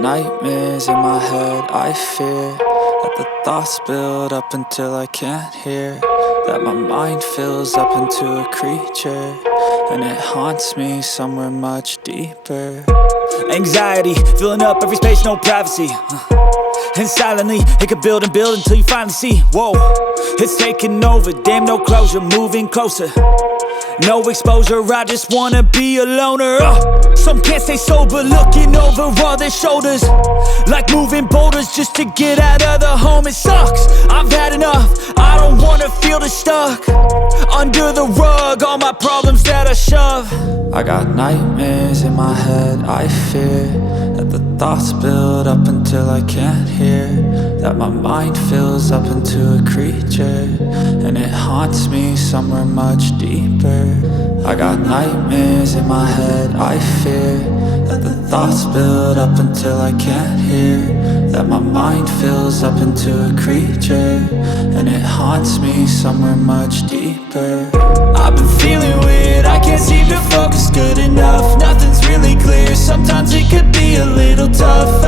nightmares in my head, I fear that the thoughts build up until I can't hear, that my mind fills up into a creature, and it haunts me somewhere much deeper. Anxiety, filling up every space, no privacy. And silently, it could build and build until you finally see, whoa, it's taking over, damn no closure, moving closer. No exposure, I just wanna be a loner. Some can't stay sober, looking over all their shoulders, like moving boulders just to get out of the home. It sucks, I've had enough, I don't wanna feel the stuck under the rug, all my problems that I shove. I got nightmares in my head, I fear that the thoughts build up until I can't hear, that my mind fills up into a creature, and it haunts me somewhere much deeper. I got nightmares in my head, I fear that the thoughts build up until I can't hear, that my mind fills up into a creature, and it haunts me somewhere much deeper. I've been feeling weird, I can't seem to focus good enough. Nothing's really clear, sometimes it could be a little tough.